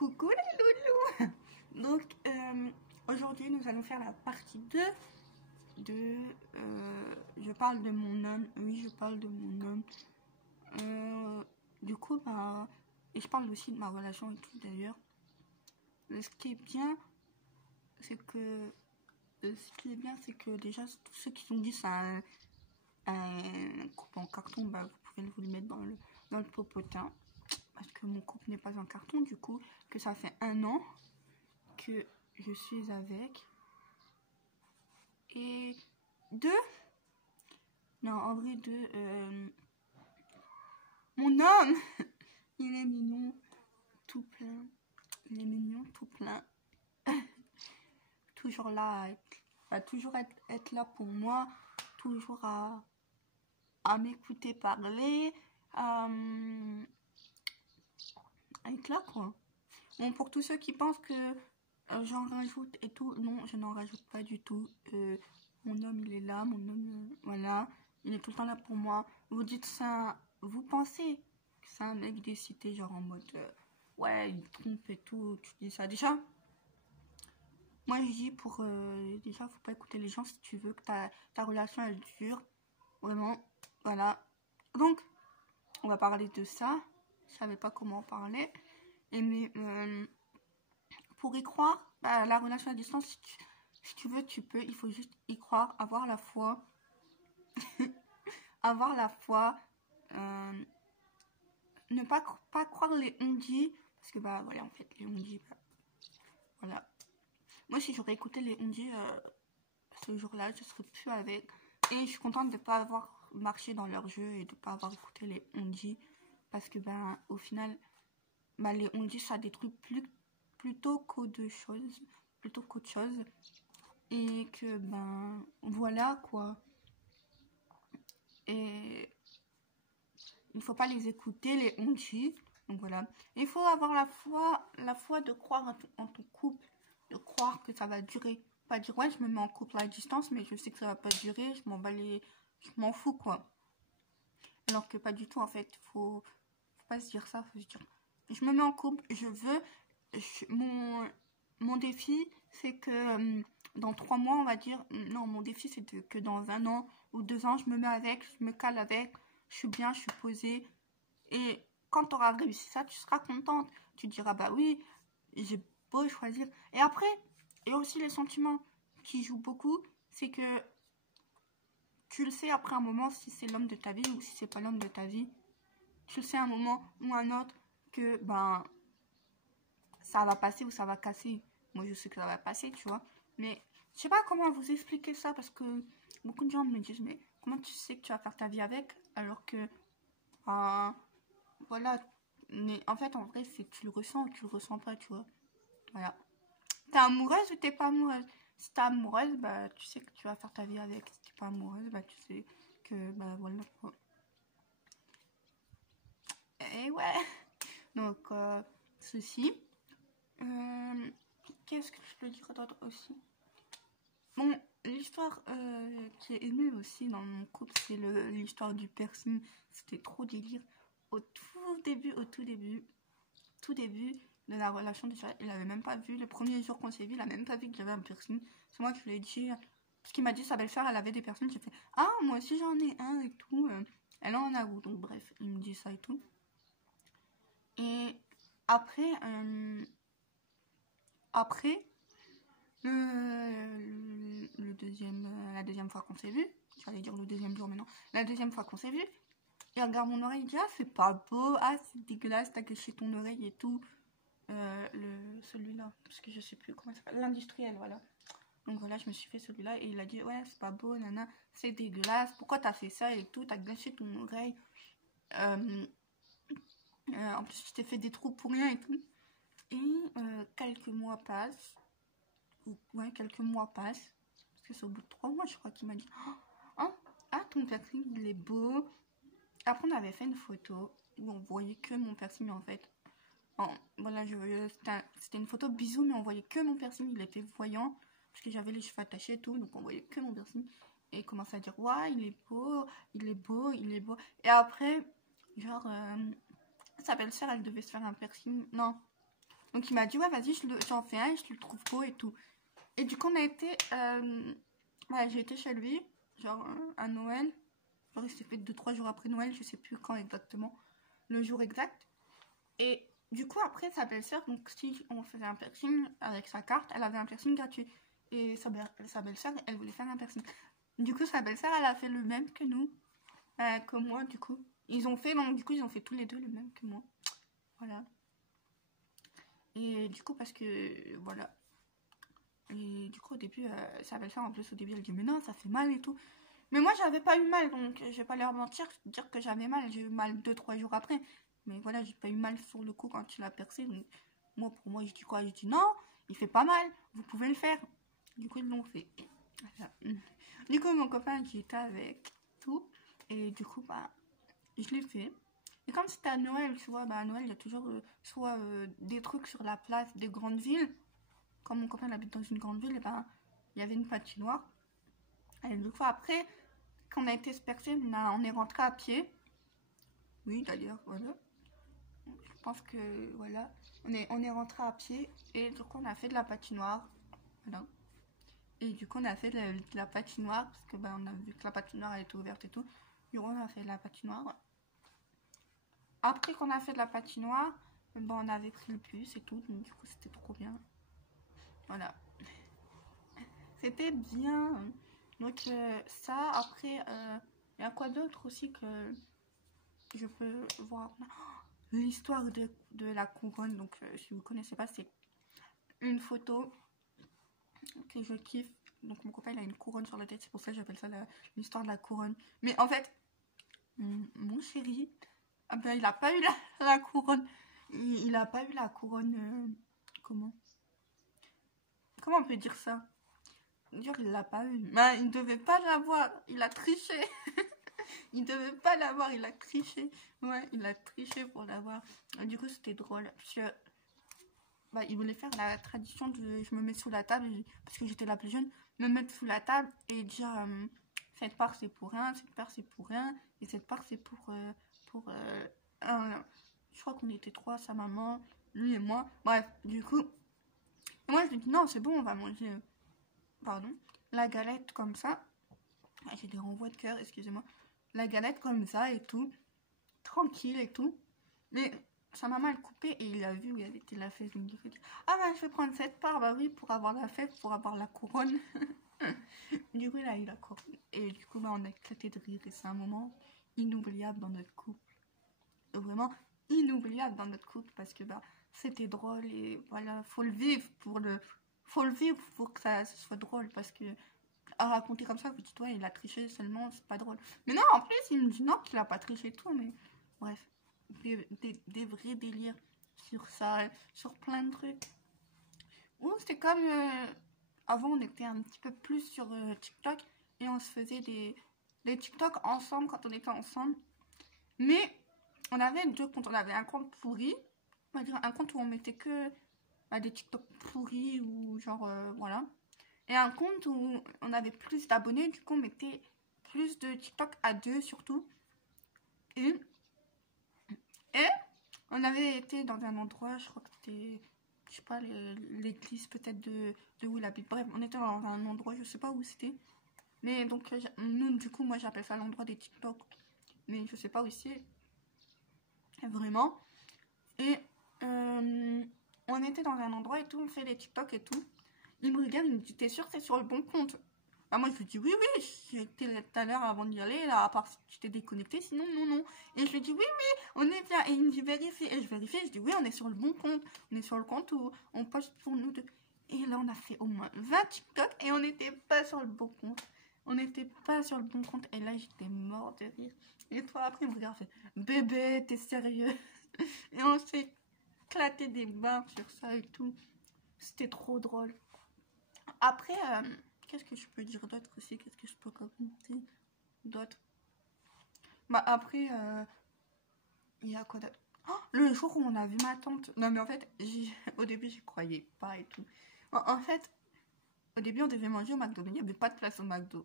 Coucou les loulous. Donc aujourd'hui nous allons faire la partie 2 de je parle de mon homme. Oui, je parle de mon homme. Du coup bah, et je parle aussi de ma relation et tout d'ailleurs. Ce qui est bien c'est que déjà tous ceux qui sont dit c'est un couple en carton, bah vous pouvez vous le mettre dans le popotin. Parce que mon couple n'est pas un carton, du coup, que ça fait 1 an que je suis avec. Et 2, non, en vrai 2, mon homme, il est mignon, tout plein. Il est mignon, tout plein. Toujours là, toujours être là pour moi, toujours à m'écouter parler, être là quoi. Bon, pour tous ceux qui pensent que j'en rajoute et tout, non, je n'en rajoute pas du tout. Mon homme, il est là, mon homme, voilà, il est tout le temps là pour moi. Vous dites ça, vous pensez que c'est un mec décidé, genre en mode, ouais, il trompe et tout, tu dis ça. Déjà, moi je dis pour, déjà, faut pas écouter les gens si tu veux que ta relation, elle dure, vraiment, voilà. Donc, on va parler de ça. Je savais pas comment en parler. Et mais, pour y croire, bah, la relation à distance, si tu veux, tu peux. Il faut juste y croire, avoir la foi. Avoir la foi. Ne pas croire les on-dit. Parce que, bah, voilà, en fait, les on-dit, bah, voilà. Moi, si j'aurais écouté les on-dit ce jour-là, je serais plus avec. Et je suis contente de ne pas avoir marché dans leur jeu et de ne pas avoir écouté les on-dit. Parce que, ben, au final, bah, les on-dit, ça détruit plutôt qu'autre chose. Et que, ben, voilà, quoi. Et il faut pas les écouter, les on-dit. Donc, voilà. Il faut avoir la foi de croire en ton couple. De croire que ça va durer. Pas dire, ouais, je me mets en couple à distance, mais je sais que ça va pas durer. Je m'en fous, quoi. Alors que pas du tout, en fait. Faut pas se dire ça. Faut se dire, je me mets en couple, je veux. Mon défi, c'est que dans 3 mois, on va dire, non, mon défi, c'est que dans 1 an ou 2 ans, je me mets avec, je me cale avec, je suis bien, je suis posée. Et quand tu auras réussi ça, tu seras contente. Tu diras, bah oui, j'ai beau choisir. Et après, il y a aussi les sentiments qui jouent beaucoup. C'est que tu le sais après un moment si c'est l'homme de ta vie ou si c'est pas l'homme de ta vie. Tu le sais à un moment ou un autre que, ben, ça va passer ou ça va casser. Moi, je sais que ça va passer, tu vois. Mais je sais pas comment vous expliquer ça parce que beaucoup de gens me disent, mais comment tu sais que tu vas faire ta vie avec alors que, voilà. Mais en fait, en vrai, c'est tu le ressens ou tu le ressens pas, tu vois. Voilà. T'es amoureuse ou t'es pas amoureuse? Si t'es amoureuse, bah, tu sais que tu vas faire ta vie avec. Si t'es pas amoureuse, bah, tu sais que, bah, voilà, quoi. Et ouais. Donc, ceci. Qu'est-ce que je peux dire d'autre aussi? Bon, l'histoire qui est émue aussi dans mon couple, c'est l'histoire du piercing. C'était trop délire. Au tout début de la relation, déjà, il avait même pas vu. Le premier jour qu'on s'est vu, il a même pas vu que j'avais un piercing. C'est moi qui lui ai dit, parce qu'il m'a dit sa belle-sœur, elle avait des piercings. J'ai fait, ah, moi aussi j'en ai un et tout. Elle en a où? Donc, bref, il me dit ça et tout. Et après, la deuxième fois qu'on s'est vu, j'allais dire le deuxième jour, mais non, la deuxième fois qu'on s'est vu, il regarde mon oreille, il dit, ah, c'est pas beau, ah, c'est dégueulasse, t'as caché ton oreille et tout. Celui-là, parce que je sais plus comment ça s'appelle, l'industriel, voilà. Donc voilà, je me suis fait celui-là et il a dit, ouais, c'est pas beau, nana, c'est dégueulasse, pourquoi t'as fait ça et tout, t'as gâché ton oreille. En plus, je t'ai fait des trous pour rien et tout. Et quelques mois passent. Ouais, quelques mois passent. Parce que c'est au bout de 3 mois, je crois qu'il m'a dit, oh, ah, ton piercing, il est beau. Après, on avait fait une photo où on voyait que mon piercing, en fait. Bon, voilà, c'était une photo bisous, mais on voyait que mon piercing, il était voyant. Parce que j'avais les cheveux attachés et tout, donc on voyait que mon piercing. Et il commençait à dire, ouais, il est beau, il est beau, il est beau. Et après, genre, sa belle-sœur, elle devait se faire un piercing. Non, Donc il m'a dit, ouais, vas-y, j'en fais un et je te le trouve beau et tout. Et du coup, on a été, ouais, j'ai été chez lui, genre à Noël. Genre, il s'est fait 2-3 jours après Noël, je sais plus quand exactement, le jour exact. Et du coup, après, sa belle-sœur, donc si on faisait un piercing avec sa carte, elle avait un piercing gratuit. Et sa belle-sœur, elle voulait faire un piercing. Du coup, sa belle-sœur, elle a fait le même que nous, que moi, du coup. Ils ont fait, donc du coup, ils ont fait tous les deux le même que moi. Voilà. Et du coup, parce que, voilà. Et du coup, au début, sa belle-sœur, en plus, au début, elle dit, mais non, ça fait mal et tout. Mais moi, j'avais pas eu mal, donc je vais pas leur mentir, dire que j'avais mal. J'ai eu mal 2-3 jours après. Mais voilà, j'ai pas eu mal sur le coup quand tu l'as percé. Donc, moi, pour moi, je dis quoi? Je dis non, il fait pas mal, vous pouvez le faire. Du coup, ils l'ont fait. Voilà. Du coup, mon copain, j'y étais avec tout. Et du coup, bah, je l'ai fait. Et comme c'était à Noël, tu vois, bah, à Noël, il y a toujours soit des trucs sur la place des grandes villes. Comme mon copain il habite dans une grande ville, et ben, il y avait une patinoire. Et du coup, après, quand on a été se percer, on est rentré à pied. Oui, d'ailleurs, voilà. Je pense que, voilà. On est rentré à pied et du coup, on a fait de la patinoire. Voilà. Et du coup, on a fait de la patinoire parce que, ben, on a vu que la patinoire elle était ouverte et tout. Du coup, on a fait de la patinoire. Après qu'on a fait de la patinoire, ben, on avait pris le bus et tout. Donc, du coup, c'était trop bien. Voilà. C'était bien. Donc, ça, après, il y a quoi d'autre aussi que je peux voir? L'histoire de la couronne. Donc, si vous connaissez pas, c'est une photo que je kiffe. Donc, mon copain, il a une couronne sur la tête. C'est pour ça que j'appelle ça l'histoire de la couronne. Mais en fait, mon chéri, ah ben, il a pas eu la couronne. Il a pas eu la couronne. Comment on peut dire ça? Dire il l'a pas eu. Ben, il devait pas l'avoir. Il a triché. Il devait pas l'avoir. Il a triché. Ouais, il a triché pour l'avoir. Du coup, c'était drôle. Parce que bah, il voulait faire la tradition de je me mets sous la table, parce que j'étais la plus jeune, me mettre sous la table et dire cette part c'est pour un, cette part c'est pour un, et cette part c'est pour un. Je crois qu'on était trois, sa maman, lui et moi. Bref, du coup, et moi je lui dis non, c'est bon, on va manger, pardon, la galette comme ça. Ah, j'ai des renvois de cœur, excusez-moi. La galette comme ça et tout, tranquille et tout. Mais sa maman elle coupait et il a vu où il était la fesse. Donc il fait ah bah je vais prendre cette part, bah oui, pour avoir la fesse, pour avoir la couronne. Du coup il a eu la couronne. Et du coup bah, on a éclaté de rire et c'est un moment inoubliable dans notre couple. Vraiment inoubliable dans notre couple parce que bah c'était drôle et voilà, faut le vivre pour que ça soit drôle parce que à raconter comme ça, vous dites ouais il a triché seulement, c'est pas drôle. Mais non, en plus il me dit non qu'il a pas triché et tout, mais bref. Des vrais délires sur ça, sur plein de trucs. Ou c'était comme avant on était un petit peu plus sur TikTok et on se faisait des TikTok ensemble quand on était ensemble. Mais on avait deux comptes. On avait un compte pourri, on va dire un compte où on mettait que des TikTok pourris ou genre voilà. Et un compte où on avait plus d'abonnés, du coup on mettait plus de TikTok à deux surtout. Et on avait été dans un endroit, je crois que c'était, je sais pas, l'église peut-être de où il habite. Bref, on était dans un endroit, je sais pas où c'était. Mais donc, nous, du coup, moi j'appelle ça l'endroit des TikTok. Mais je sais pas où c'est, vraiment. Et on était dans un endroit et tout, on fait des TikTok et tout. Il me regarde, il me dit, t'es sûr que c'est sur le bon compte? Bah moi je lui dis oui j'étais là tout à l'heure avant d'y aller là, à part si tu t'es déconnecté, sinon non. Et je lui dis oui on est bien, et il me dit vérifie, et je vérifie, et je dis oui on est sur le bon compte, on est sur le compte où on poste pour nous deux. Et là on a fait au moins 20 TikTok et on n'était pas sur le bon compte, et là j'étais mort de rire. Et toi après il me regarde, fait bébé t'es sérieux? Et on s'est éclaté des barres sur ça et tout, c'était trop drôle. Après qu'est-ce que je peux dire d'autre aussi? Qu'est-ce que je peux commenter d'autre? Bah après, il y a quoi d'autre? Oh, le jour où on a vu ma tante. Non mais en fait, au début j'y croyais pas et tout. En fait, au début on devait manger au McDo, mais il n'y avait pas de place au McDo.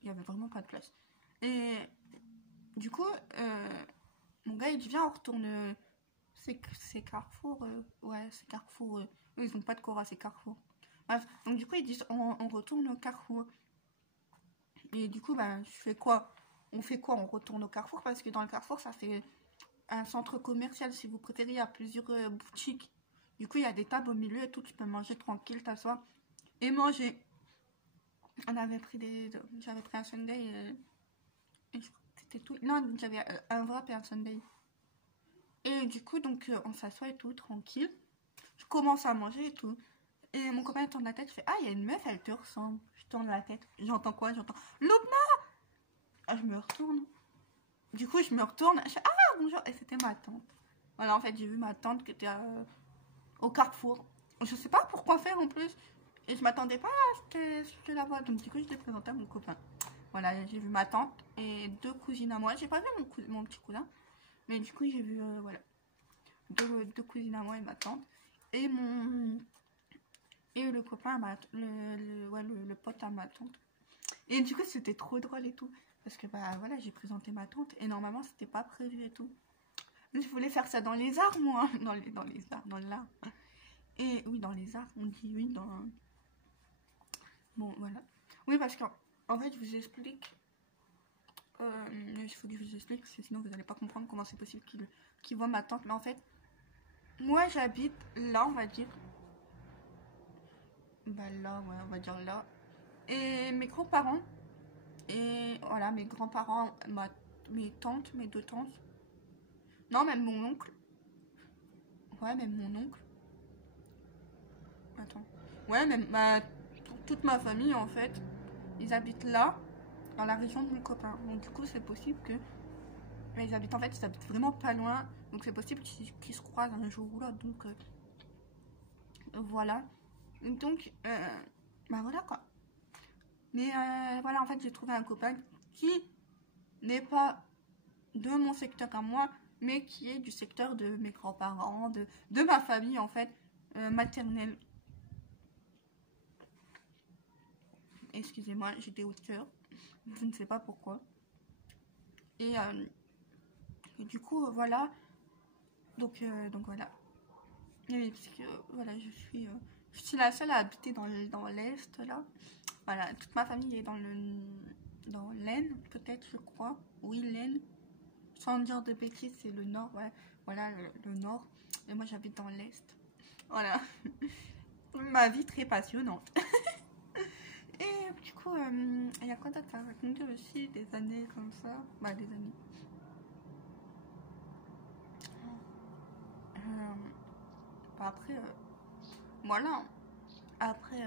Il n'y avait vraiment pas de place. Et du coup, mon gars il dit viens on retourne C'est Carrefour. Ouais, c'est Carrefour. Eux, ils ont pas de Cora, c'est Carrefour. Bref, donc du coup, ils disent on retourne au Carrefour. Et du coup, ben, je fais quoi? On fait quoi? On retourne au Carrefour parce que dans le Carrefour, ça fait un centre commercial, si vous préférez. Il y a plusieurs boutiques. Du coup, il y a des tables au milieu et tout. Tu peux manger tranquille, t'asseoir et manger. On avait pris j'avais pris un sundae et je crois que c'était tout. Non, j'avais un wrap et un sundae. Et du coup, donc, on s'assoit et tout, tranquille. Je commence à manger et tout. Et mon copain tourne la tête, je fais ah, il y a une meuf, elle te ressemble. Je tourne la tête. J'entends quoi? J'entends Lubna. Ah, je me retourne. Du coup, je me retourne. Je fais ah, bonjour. Et c'était ma tante. Voilà, en fait, j'ai vu ma tante qui était au Carrefour. Je sais pas pourquoi faire en plus. Et je m'attendais pas à ce que la voix. Donc, du coup, je l'ai présenté à mon copain. Voilà, j'ai vu ma tante et deux cousines à moi. J'ai pas vu mon petit cousin. Mais du coup, j'ai vu, voilà, deux cousines à moi et ma tante. Et le copain, le pote à ma tante. Et du coup, c'était trop drôle et tout. Parce que, bah voilà, j'ai présenté ma tante. Et normalement, c'était pas prévu et tout. Je voulais faire ça dans les arts, moi. Dans les arts, dans l'art. Et oui, dans les arts, on dit oui, dans... Bon, voilà. Oui, parce qu'en fait, je vous explique. Il faut que je vous explique, parce que sinon, vous n'allez pas comprendre comment c'est possible qu'il voit ma tante. Mais en fait, moi, j'habite là, on va dire. Bah là, ouais, on va dire là. Et mes grands-parents, et voilà, mes grands-parents, mes tantes, mes deux tantes. Non, même mon oncle. Ouais, même mon oncle. Attends. Ouais, même toute ma famille, en fait, ils habitent là, dans la région de mon copain. Donc, du coup, c'est possible que... ils habitent, en fait, ils habitent vraiment pas loin. Donc, c'est possible qu'ils se croisent un jour ou l'autre. Donc, voilà. Donc, bah voilà, quoi. Mais voilà, en fait, j'ai trouvé un copain qui n'est pas de mon secteur à moi, mais qui est du secteur de mes grands-parents, de ma famille, en fait, maternelle. Excusez-moi, j'ai des hauts de cœur. Je ne sais pas pourquoi. Et du coup, voilà. Donc voilà. Et parce que, voilà, je suis la seule à habiter dans l'Est, là. Voilà, toute ma famille est dans l'Aisne, peut-être, je crois. Oui, l'Aisne. Sans dire de bêtises, c'est le Nord, ouais. Voilà, le Nord. Et moi, j'habite dans l'Est. Voilà. Ma vie très passionnante. Et du coup, il y a quoi d'autre à raconter aussi? Des années comme ça. Bah, des années. Bah, après, voilà. Après,